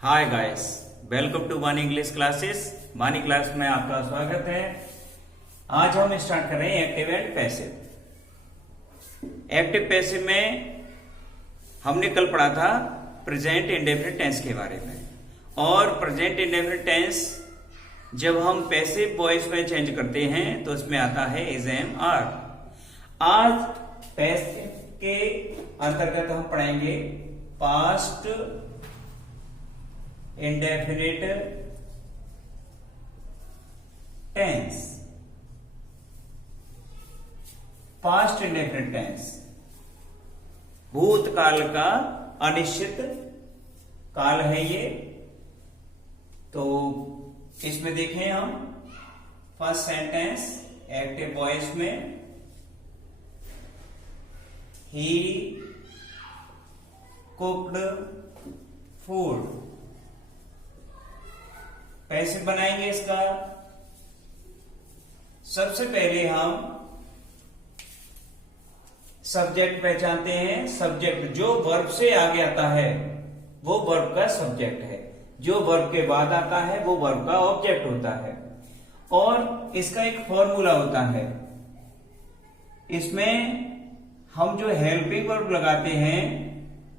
Hi guys, welcome to वानी English classes. वानी class में आपका स्वागत है। आज हम स्टार्ट कर रहे हैं active and passive. Active passive में हमने कल पढ़ा था प्रेजेंट इंडेफिनिट टेंस के बारे में, और प्रेजेंट इंडेफिनिट टेंस जब हम पैसिव वॉइस में चेंज करते हैं तो उसमें आता है इज, एम, आर। आज पैसिव के अंतर्गत हम पढ़ेंगे past indefinite tense. Past indefinite tense भूतकाल का अनिश्चित काल है ये। तो इसमें देखें हम फर्स्ट सेंटेंस एक्टिव वॉइस में, ही कुक्ड फूड। पैसिव बनाएंगे इसका। सबसे पहले हम सब्जेक्ट पहचानते हैं। सब्जेक्ट जो वर्ब से आगे आता है वो वर्ब का सब्जेक्ट है, जो वर्ब के बाद आता है वो वर्ब का ऑब्जेक्ट होता है। और इसका एक फॉर्मूला होता है। इसमें हम जो हेल्पिंग वर्ब लगाते हैं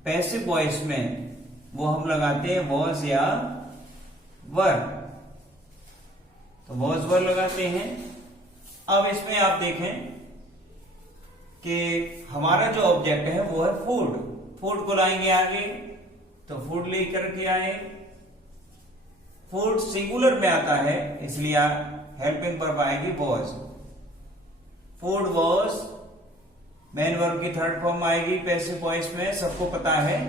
पैसिव वॉइस में, वो हम लगाते हैं वॉज या वर। तो वॉज वर लगाते हैं। अब इसमें आप देखें कि हमारा जो ऑब्जेक्ट है वो है फूड। फूड को लाएंगे आगे, तो फूड लेकर के आए। फूड सिंगुलर में आता है, इसलिए हेल्पिंग वर्ब आएगी was. Food was main verb की थर्ड फॉर्म आएगी पैसिव वॉइस में। सबको पता है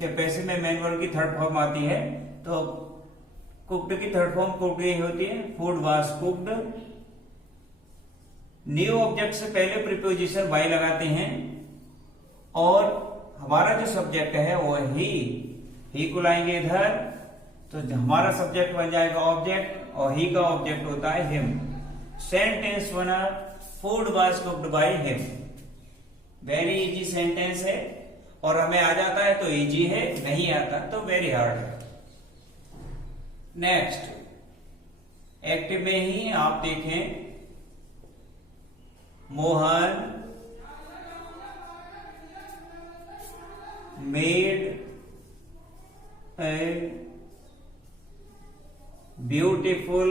कि पैसिव में मेन वर्ब की थर्ड फॉर्म आती है। तो कुक्ड की थर्ड फॉर्म कुक्ड ही होती है। Food was cooked. New object से पहले प्रीपोजिशन बाय लगाते हैं, और हमारा जो सब्जेक्ट है वो है ही को लाएंगे इधर, तो हमारा सब्जेक्ट बन जाएगा ऑब्जेक्ट, और ही का ऑब्जेक्ट होता है हिम। सेंटेंस बना food was cooked by him. Very easy sentence है, और हमें आ जाता है तो इजी है, नहीं आता तो वेरी हार्ड है। नेक्स्ट एक्टिव में ही आप देखें, Mohan made a beautiful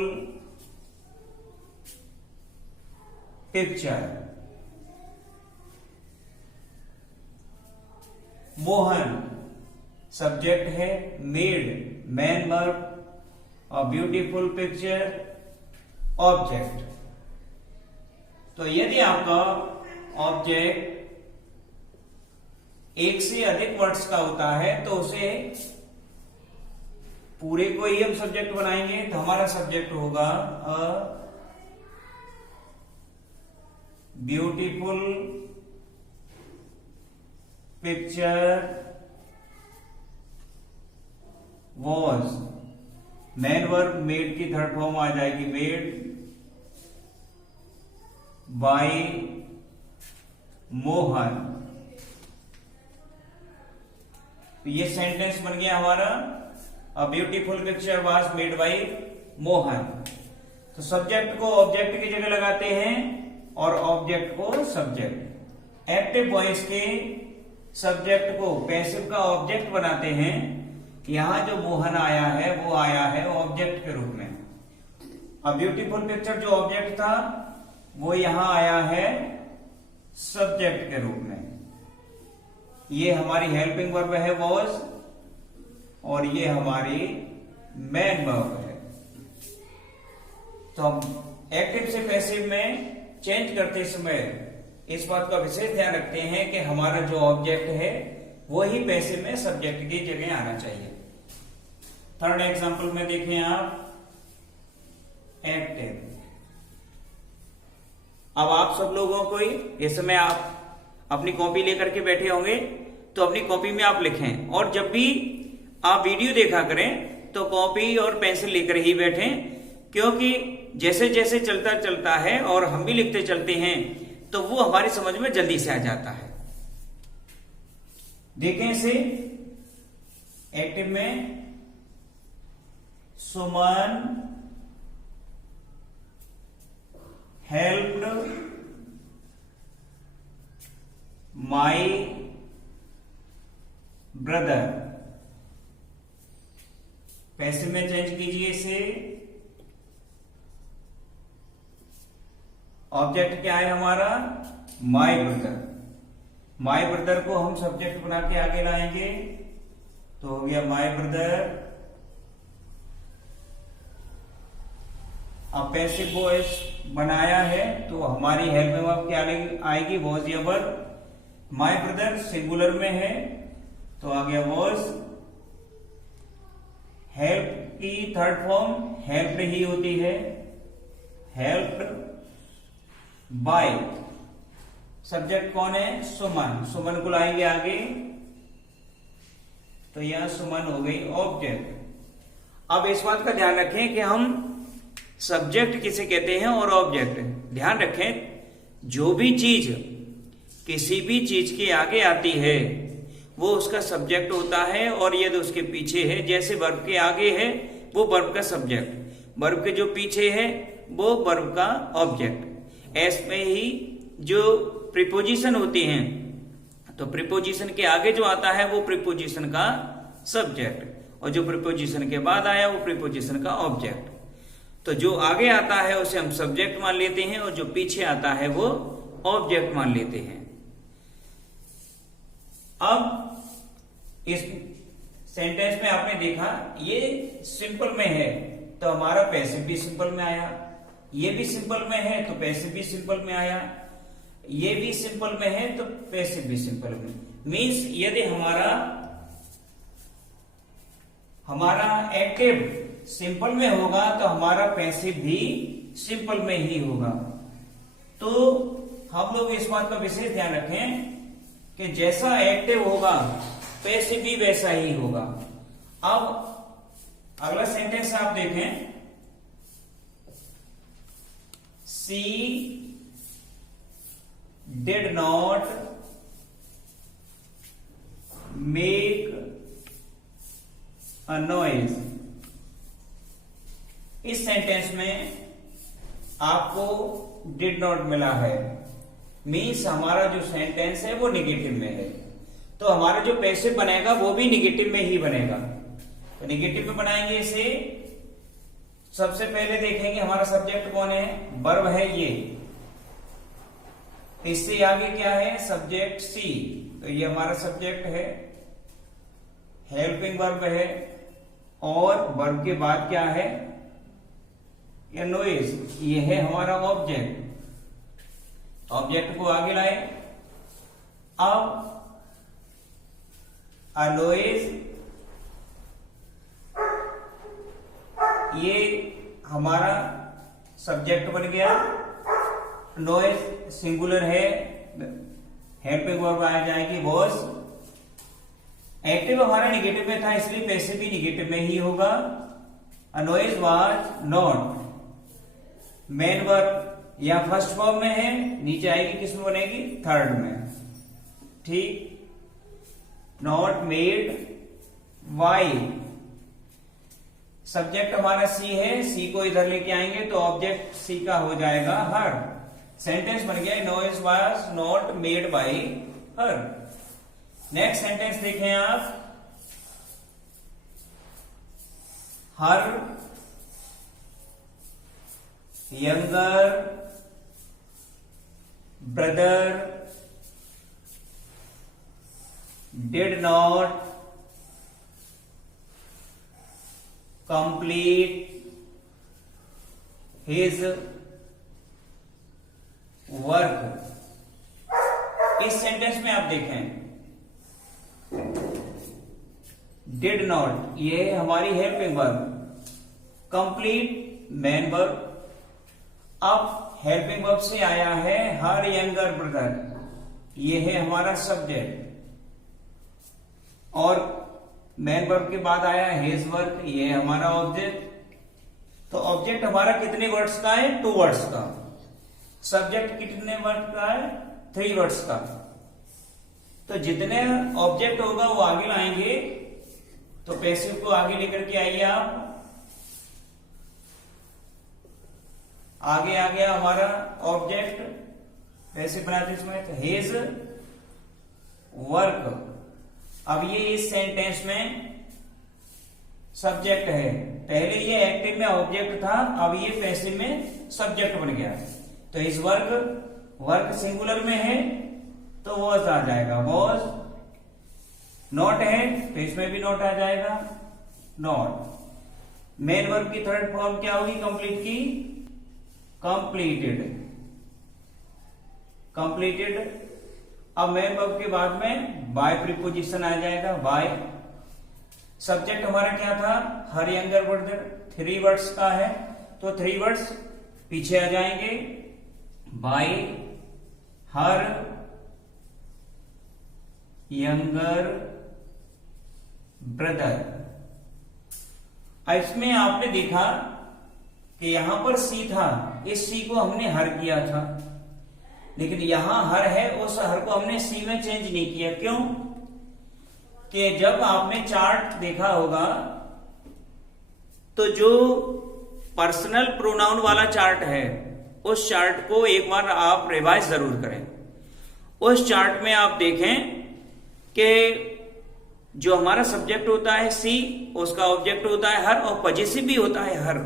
picture. Mohan subject है, मेड मैन वर्ब, और ब्यूटीफुल पिक्चर ऑब्जेक्ट। तो यदि आपका ऑब्जेक्ट एक से अधिक वर्ड्स का होता है तो उसे पूरे को ही हम सब्जेक्ट बनाएंगे। तो हमारा सब्जेक्ट होगा a beautiful picture was. Main verb made की थर्ड फॉर्म आ जाएगी मेड बाय मोहन। ये सेंटेंस बन गया हमारा, a beautiful picture was made by Mohan. तो सब्जेक्ट को ऑब्जेक्ट की जगह लगाते हैं और ऑब्जेक्ट को सब्जेक्ट। एक्टिव वॉइस के सब्जेक्ट को पैसिव का ऑब्जेक्ट बनाते हैं। यहां जो मोहन आया है वो आया है ऑब्जेक्ट के रूप में। अब ब्यूटीफुल पिक्चर जो ऑब्जेक्ट था वो यहां आया है सब्जेक्ट के रूप में। ये हमारी हेल्पिंग वर्ब है वॉज, और ये हमारी मेन वर्ब है। तो हम एक्टिव से पैसिव में चेंज करते समय इस बात का विशेष ध्यान रखते हैं कि हमारा जो ऑब्जेक्ट है वही पैसिव में सब्जेक्ट की जगह आना चाहिए। थर्ड एग्जांपल में देखें आप एक्टिव। अब आप सब लोगों को ही इस समय आप अपनी कॉपी लेकर के बैठे होंगे, तो अपनी कॉपी में आप लिखें। और जब भी आप वीडियो देखा करें तो कॉपी और पेंसिल लेकर ही बैठें, क्योंकि जैसे जैसे चलता है और हम भी लिखते चलते हैं तो वो हमारी समझ में जल्दी से आ जाता है। देखें इसे एक्टिव में सुमन हेल्प्ड माय ब्रदर। पैसिव में चेंज कीजिए इसे। ऑब्जेक्ट क्या है हमारा? My brother. माय ब्रदर को हम सब्जेक्ट बना के आगे लाएंगे तो हो गया माय ब्रदर। अब पैसिव वॉइस बनाया है तो हमारी हेल्प में अब क्या आएगी? वॉज या वर्ब। माय ब्रदर सिंगुलर में है तो आ गया वॉज। हेल्प की थर्ड फॉर्म हेल्प्ड ही होती है, हेल्प्ड बाय। सब्जेक्ट कौन है? सुमन। सुमन को लाएंगे आगे तो यहां सुमन हो गई ऑब्जेक्ट। अब इस बात का ध्यान रखें कि हम सब्जेक्ट किसे कहते हैं और ऑब्जेक्ट। ध्यान रखें जो भी चीज किसी भी चीज के आगे आती है वो उसका सब्जेक्ट होता है, और यदि उसके पीछे है, जैसे वर्ब के आगे है वो वर्ब का सब्जेक्ट, वर्ब के जो पीछे है वो वर्ब का ऑब्जेक्ट। ऐसे ही जो प्रीपोजिशन होती हैं तो प्रीपोजिशन के आगे जो आता है वो प्रीपोजिशन का सब्जेक्ट, और जो प्रीपोजिशन के बाद आया वो प्रीपोजिशन का ऑब्जेक्ट। तो जो आगे आता है उसे हम सब्जेक्ट मान लेते हैं और जो पीछे आता है वो ऑब्जेक्ट मान लेते हैं। अब इस सेंटेंस में आपने देखा ये सिंपल में है तो हमारा पैसिव भी सिंपल में आया, ये भी सिंपल में है तो पैसिव भी सिंपल में आया, ये भी सिंपल में है तो पैसिव भी सिंपल में। मीन्स यदि हमारा एक्टिव सिंपल में होगा तो हमारा पैसिव भी सिंपल में ही होगा। तो हम लोग इस बात का विशेष ध्यान रखें कि जैसा एक्टिव होगा पैसिव भी वैसा ही होगा। अब अगला सेंटेंस आप देखें, she did not make a noise. इस सेंटेंस में आपको डिड नॉट मिला है, मीन्स हमारा जो सेंटेंस है वो निगेटिव में है, तो हमारा जो पैसिव बनेगा वो भी निगेटिव में ही बनेगा। तो निगेटिव में बनाएंगे इसे। सबसे पहले देखेंगे हमारा सब्जेक्ट कौन है? वर्ब है ये। इससे आगे क्या है? सब्जेक्ट सी, तो ये हमारा सब्जेक्ट है, हेल्पिंग वर्ब है, और वर्ब के बाद क्या है? या नॉइज, ये है हमारा ऑब्जेक्ट। ऑब्जेक्ट को आगे लाए। अब अ नॉइज, ये हमारा सब्जेक्ट बन गया। नॉइज सिंगुलर है, हेल्पिंग वर्ब आ जाएगी वॉज। एक्टिव हमारा निगेटिव में था इसलिए पैसिव भी निगेटिव में ही होगा। A noise was not. Main verb या फर्स्ट फॉर्म में है, नीचे आएगी किसमें बनेगी? थर्ड में। ठीक। Not made Y. सब्जेक्ट हमारा सी है, सी को इधर लेके आएंगे तो ऑब्जेक्ट सी का हो जाएगा हर। सेंटेंस बन गया noise was not made by her. Next sentence देखें आप, her younger brother did not complete his work. इस सेंटेंस में आप देखें डिड नॉट ये हमारी helping verb, complete main verb. अब हेल्पिंग वर्ब से आया है हर यंगर ब्रदर, ये है हमारा सब्जेक्ट, और मेन वर्ब के बाद आया हिज वर्क, ये है हमारा ऑब्जेक्ट। तो ऑब्जेक्ट हमारा कितने वर्ड्स का है? 2 वर्ड्स का। सब्जेक्ट कितने वर्ड का है? 3 वर्ड्स का। तो जितने ऑब्जेक्ट होगा वो आगे लाएंगे, तो पैसिव को आगे लेकर के आइए आप। आगे आ गया हमारा ऑब्जेक्ट, वैसे बनाते समय तो हिज वर्क। अब ये इस सेंटेंस में सब्जेक्ट है, पहले ये एक्टिव में ऑब्जेक्ट था, अब ये पैसिव में सब्जेक्ट बन गया। तो हिज वर्क, वर्क सिंगुलर में है तो वॉज आ जाएगा, वॉज। नॉट है तो इसमें भी नॉट आ जाएगा, नॉट। मेन वर्ब की थर्ड फॉर्म क्या होगी कंप्लीट की? Completed, completed. अब मेन वर्ब के बाद में बाय प्रीपोजिशन आ जाएगा, बाय। सब्जेक्ट हमारा क्या था? हर यंगर ब्रदर, 3 वर्ड्स का है तो 3 वर्ड्स पीछे आ जाएंगे, बाय हर यंगर ब्रदर। इसमें आपने देखा कि यहां पर सी था, इस सी को हमने हर किया था, लेकिन यहां हर है, उस हर को हमने सी में चेंज नहीं किया। क्यों? कि जब आपने चार्ट देखा होगा तो जो पर्सनल प्रोनाउन वाला चार्ट है उस चार्ट को एक बार आप रिवाइज जरूर करें। उस चार्ट में आप देखें कि जो हमारा सब्जेक्ट होता है सी, उसका ऑब्जेक्ट होता है हर, और पजेसिव भी होता है हर।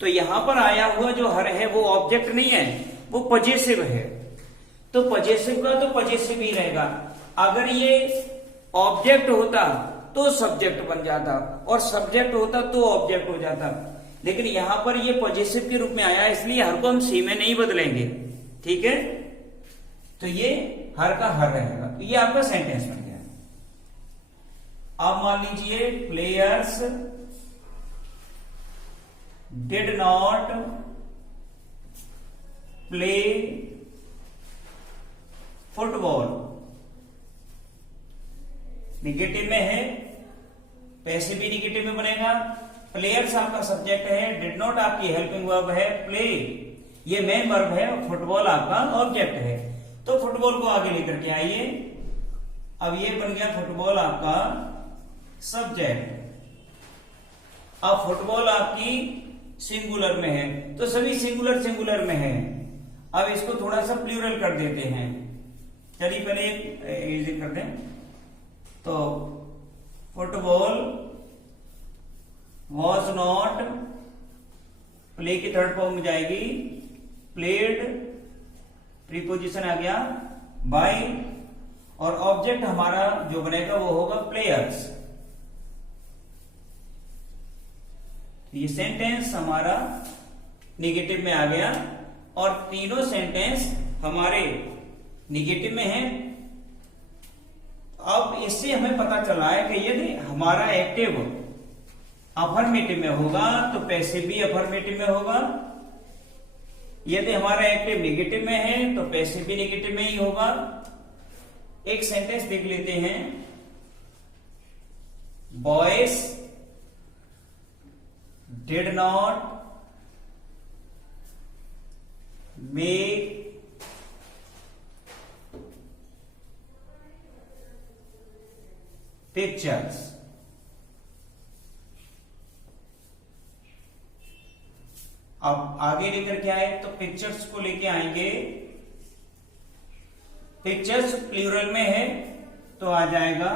तो यहां पर आया हुआ जो हर है वो ऑब्जेक्ट नहीं है, वो पजेसिव है। तो पजेसिव का तो पजेसिव ही रहेगा। अगर ये ऑब्जेक्ट होता तो सब्जेक्ट बन जाता, और सब्जेक्ट होता तो ऑब्जेक्ट हो जाता, लेकिन यहां पर ये पजेसिव के रूप में आया, इसलिए हर को हम सी में नहीं बदलेंगे। ठीक है, तो ये हर का हर रहेगा। तो ये आपका सेंटेंस बन गया। अब मान लीजिए players did not play football. Negative में है, पैसिव भी निगेटिव में बनेगा। प्लेयर्स आपका सब्जेक्ट है, डिड नॉट आपकी हेल्पिंग वर्ब है, प्ले ये मेन वर्ब है, फुटबॉल आपका ऑब्जेक्ट है। तो फुटबॉल को आगे लेकर के आइए। अब ये बन गया फुटबॉल आपका सब्जेक्ट। अब फुटबॉल आपकी सिंगुलर में है, तो सभी सिंगुलर सिंगुलर में है। अब इसको थोड़ा सा प्लूरल कर देते हैं। चलिए पहले इजी कर दें। तो फुटबॉल वॉज नॉट, प्ले की थर्ड फॉर्म में जाएगी, प्लेड, प्रीपोजिशन आ गया बाय, और ऑब्जेक्ट हमारा जो बनेगा वो होगा प्लेयर्स। ये सेंटेंस हमारा निगेटिव में आ गया, और तीनों सेंटेंस हमारे निगेटिव में हैं। अब इससे हमें पता चला है कि यदि हमारा एक्टिव अफर्मेटिव में होगा तो पैसिव भी अफर्मेटिव में होगा, यदि हमारा एक्टिव नेगेटिव में है तो पैसिव भी नेगेटिव में ही होगा। एक सेंटेंस देख लेते हैं। Boys did not make pictures. अब आगे लेकर के आए तो पिक्चर्स को लेके आएंगे। पिक्चर्स प्लूरल में है तो आ जाएगा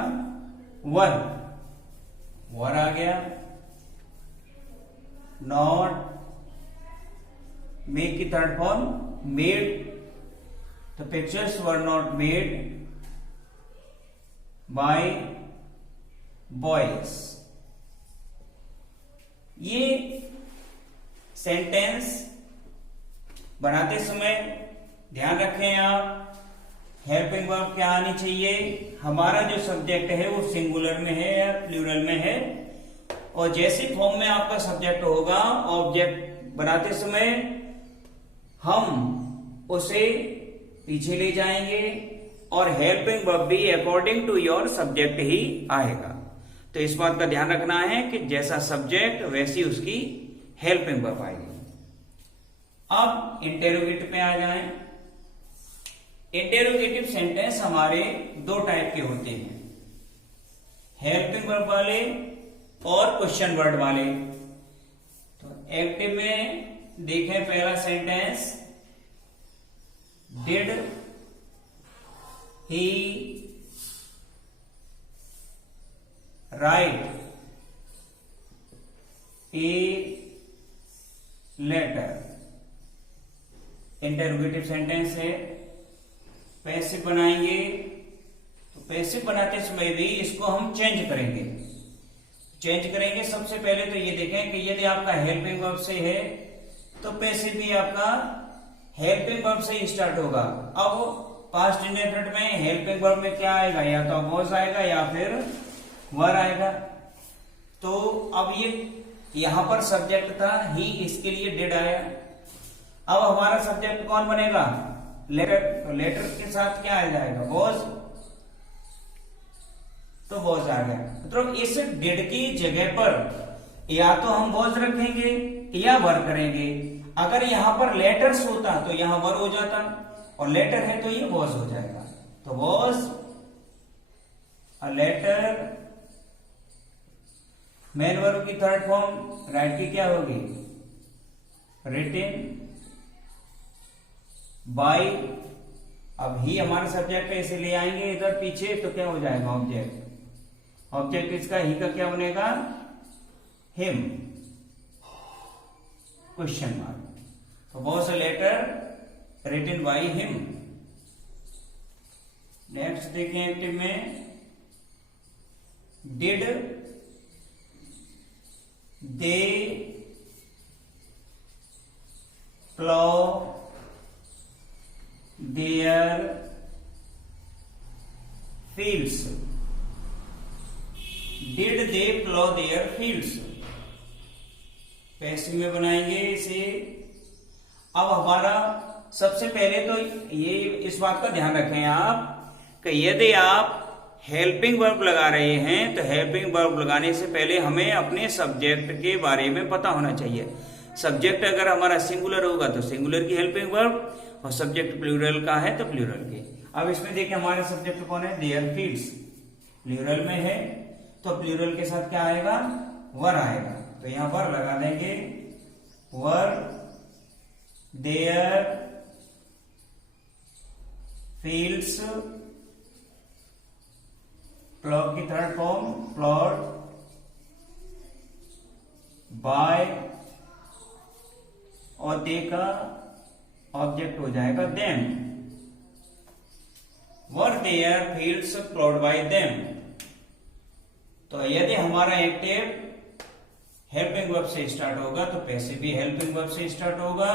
वर, वर आ गया। नॉट, मेक की थर्ड फॉर्म मेड, तो pictures were not made by boys. ये सेंटेंस बनाते समय ध्यान रखें आप, हेल्पिंग वर्ब क्या आनी चाहिए। हमारा जो सब्जेक्ट है वो सिंगुलर में है या प्लूरल में है, और जैसे फॉर्म में आपका सब्जेक्ट होगा ऑब्जेक्ट बनाते समय हम उसे पीछे ले जाएंगे, और हेल्पिंग वर्ब भी अकॉर्डिंग टू योर सब्जेक्ट ही आएगा। तो इस बात का ध्यान रखना है कि जैसा सब्जेक्ट वैसी उसकी हेल्पिंग वर्ब आएगी। अब इंटेरोगेटिव पे आ जाएं। इंटेरोगेटिव सेंटेंस हमारे दो टाइप के होते हैं, हेल्पिंग वर्ब वाले और क्वेश्चन वर्ड वाले। तो एक्टिव में देखें पहला sentence, did he write a letter. Interrogative sentence है, पैसिव बनाएंगे तो पैसिव बनाते समय भी इसको हम चेंज करेंगे। सबसे पहले तो ये देखें कि यदि आपका हेल्पिंग वर्ब से है तो पैसिव भी आपका हेल्पिंग वर्ब से ही स्टार्ट होगा। अब पास्ट इंडेफिनिट में हेल्पिंग वर्ब में क्या आएगा, या तो वॉज आएगा या फिर वर आएगा। तो अब ये यहां पर सब्जेक्ट था ही, इसके लिए डिड आया। अब हमारा सब्जेक्ट कौन बनेगा, लेटर। तो लेटर के साथ क्या आ जाएगा, वॉज, तो वॉज आ गया। मतलब इस डिड की जगह पर या तो हम वॉज रखेंगे या वर करेंगे। अगर यहां पर लेटर्स होता तो यहां वर हो जाता, और लेटर है तो ये वॉज हो जाएगा। तो was a letter, main verb की थर्ड फॉर्म राइट की क्या होगी, रिटन बाय। अब ही हमारा सब्जेक्ट है, इसे ले आएंगे इधर पीछे तो क्या हो जाएगा, ऑब्जेक्ट। ऑब्जेक्ट इसका ही का क्या बनेगा, हिम, क्वेश्चन मार्क। तो was a letter written by him. Next देखें एक्टिव में, did they plough their fields. Did they plough their fields, passive में बनाएंगे इसे। अब हमारा सबसे पहले तो ये इस बात का ध्यान रखें आप कि यदि आप हेल्पिंग वर्ब लगा रहे हैं तो हेल्पिंग वर्ब लगाने से पहले हमें अपने सब्जेक्ट के बारे में पता होना चाहिए। सब्जेक्ट अगर हमारा सिंगुलर होगा तो सिंगुलर की हेल्पिंग वर्ब, और सब्जेक्ट प्लूरल का है तो प्लूरल की। अब इसमें देखिए हमारे सब्जेक्ट कौन है, देयर फील्ड्स, प्लूरल में है तो प्लूरल के साथ क्या आएगा, वर आएगा। तो यहां पर लगा देंगे वर देयर फील्ड्स, प्लॉट की थर्ड फॉर्म प्लॉट बाय, और दे का ऑब्जेक्ट हो जाएगा them. Were there fields plot bye them. तो यदि हमारा एक्टिव हेल्पिंग वर्ब से स्टार्ट होगा तो पैसिव भी हेल्पिंग वर्ब से स्टार्ट होगा।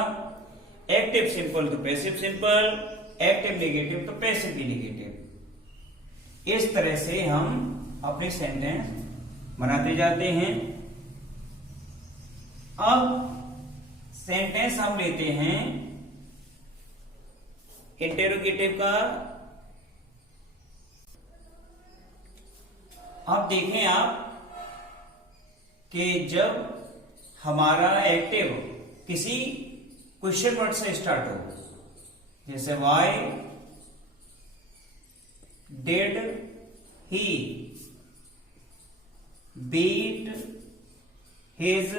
एक्टिव सिंपल तो पैसिव सिंपल, एक्टिव नेगेटिव तो पैसिव भी नेगेटिव। इस तरह से हम अपने सेंटेंस बनाते जाते हैं। अब सेंटेंस हम लेते हैं इंटेरोगेटिव का। अब देखें आप कि जब हमारा एक्टिव किसी क्वेश्चन वर्ड से स्टार्ट हो, जैसे why did he beat his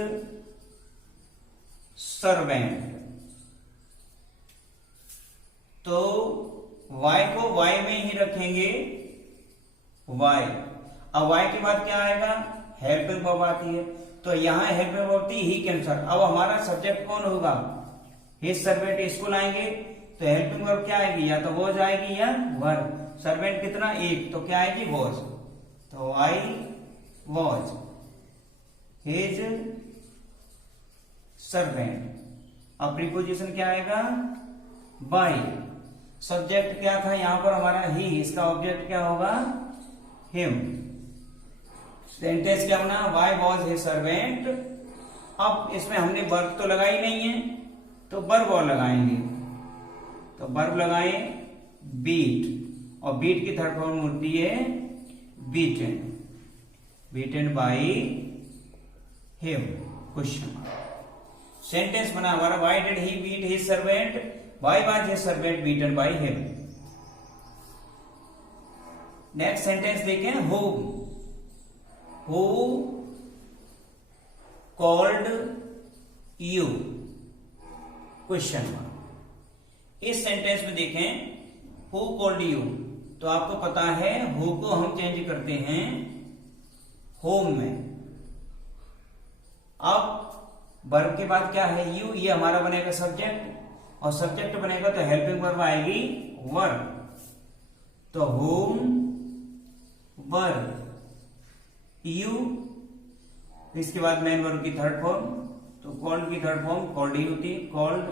servant, तो वाई को वाई में ही रखेंगे, वाई। अब वाई के बाद क्या आएगा, हेल्पिंग वर्ब आती है, तो यहां हेल्पिंग वर्ब थी ही के अनुसार। अब हमारा सब्जेक्ट कौन होगा, हिज सर्वेंट, इसको लाएंगे तो हेल्पिंग वर्ब क्या आएगी, या तो वॉज आएगी या वर। सर्वेंट कितना, एक, तो क्या आएगी, वॉज। तो आई वॉज हिज सर्वेंट। अब प्रीपोजिशन क्या आएगा, बाय। सब्जेक्ट क्या था यहां पर हमारा ही, इसका ऑब्जेक्ट क्या होगा, हिम। सेंटेंस क्या बना, वाई वॉज हिज सर्वेंट। अब इसमें हमने वर्ब तो लगाई नहीं है तो वर्ब और लगाएंगे, तो वर्ब लगाए बीट, और बीट की थर्ड फॉर्म होती है beaten, beaten by him, question. Sentence बना हमारा, why did he beat his servant, why was his servant beaten by him. Next sentence देखें, who called you, question mark. इस sentence में देखें हु कॉल्ड यू, तो आपको पता है हु को हम चेंज करते हैं होम में। अब वर्ब के बाद क्या है यू, ये हमारा बनेगा सब्जेक्ट, और सब्जेक्ट बनेगा तो हेल्पिंग वर्ब आएगी वर। तो होम वर यू, इसके बाद मेन वर्ब की थर्ड फॉर्म, तो कॉल्ड की थर्ड फॉर्म कॉल्ड ही होती है, कॉल्ड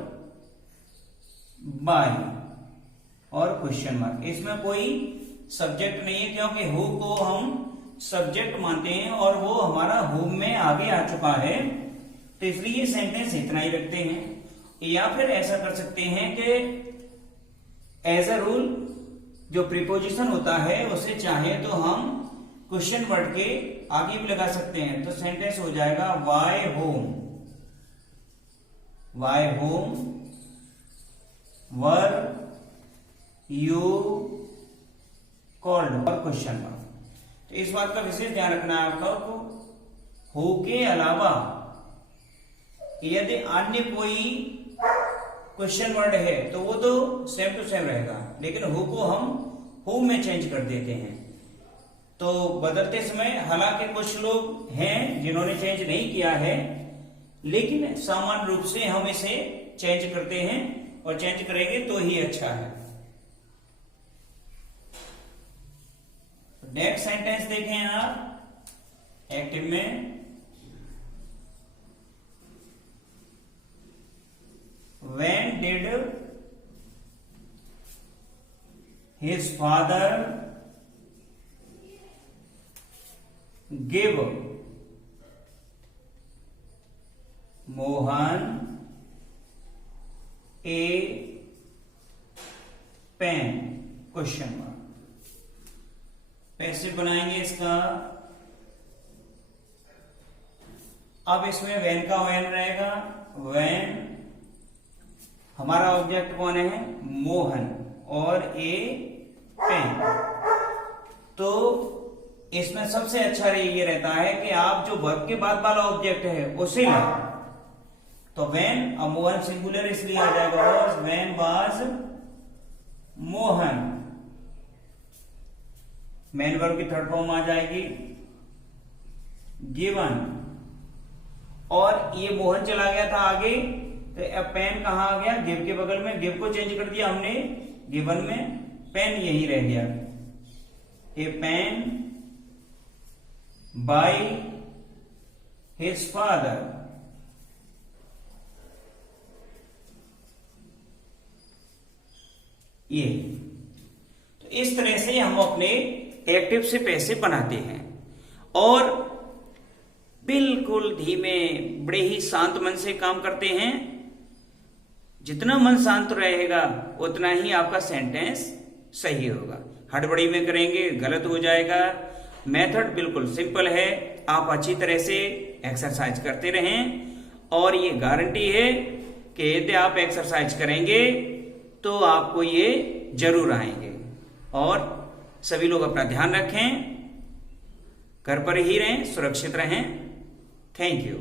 बाय और क्वेश्चन मार्क। इसमें कोई सब्जेक्ट नहीं है क्योंकि हु को हम सब्जेक्ट मानते हैं और वो हमारा होम में आगे आ चुका है, तो इसलिए सेंटेंस इतना ही रखते हैं। या फिर ऐसा कर सकते हैं कि एज अ रूल जो प्रीपोजिशन होता है उसे चाहे तो हम क्वेश्चन वर्ड के आगे भी लगा सकते हैं, तो सेंटेंस हो जाएगा why whom, why whom were you called और क्वेश्चन मार्क। तो इस बात का विशेष ध्यान रखना है आपको, हु के अलावा यदि अन्य कोई क्वेश्चन वर्ड है तो वो तो सेम टू सेम रहेगा, लेकिन हु को हम होम में चेंज कर देते हैं। तो बदलते समय हालांकि कुछ लोग हैं जिन्होंने चेंज नहीं किया है, लेकिन सामान्य रूप से हम इसे चेंज करते हैं और चेंज करेंगे तो ही अच्छा है। नेक्स्ट सेंटेंस देखें आप एक्टिव में, when did his father give Mohan a pen? Question mark. Passive बनाएंगे इसका। अब इसमें when का when रहेगा, when हमारा ऑब्जेक्ट कौन है मोहन और ए पेन। तो इसमें सबसे अच्छा ये रहता है कि आप जो वर्ब के बाद वाला ऑब्जेक्ट है उसे लें। तो व्हेन, अब मोहन सिंगुलर इसलिए आ जाएगा was, when was Mohan, main verb की थर्ड फॉर्म आ जाएगी गिवन, और ये मोहन चला गया था आगे, तो अब पेन कहां आ गया, गिव के बगल में, गिव को चेंज कर दिया हमने गिवन में, पेन यही रह गया। ए पेन बाय हिज फादर, ये। तो इस तरह से हम अपने एक्टिव से पैसे बनाते हैं और बिल्कुल धीमे बड़े ही शांत मन से काम करते हैं। जितना मन शांत रहेगा उतना ही आपका सेंटेंस सही होगा। हड़बड़ी में करेंगे गलत हो जाएगा। मेथड बिल्कुल सिंपल है, आप अच्छी तरह से एक्सरसाइज करते रहें और ये गारंटी है कि यदि आप एक्सरसाइज करेंगे तो आपको ये जरूर आएंगे। और सभी लोग अपना ध्यान रखें, घर पर ही रहें, सुरक्षित रहें। Thank you.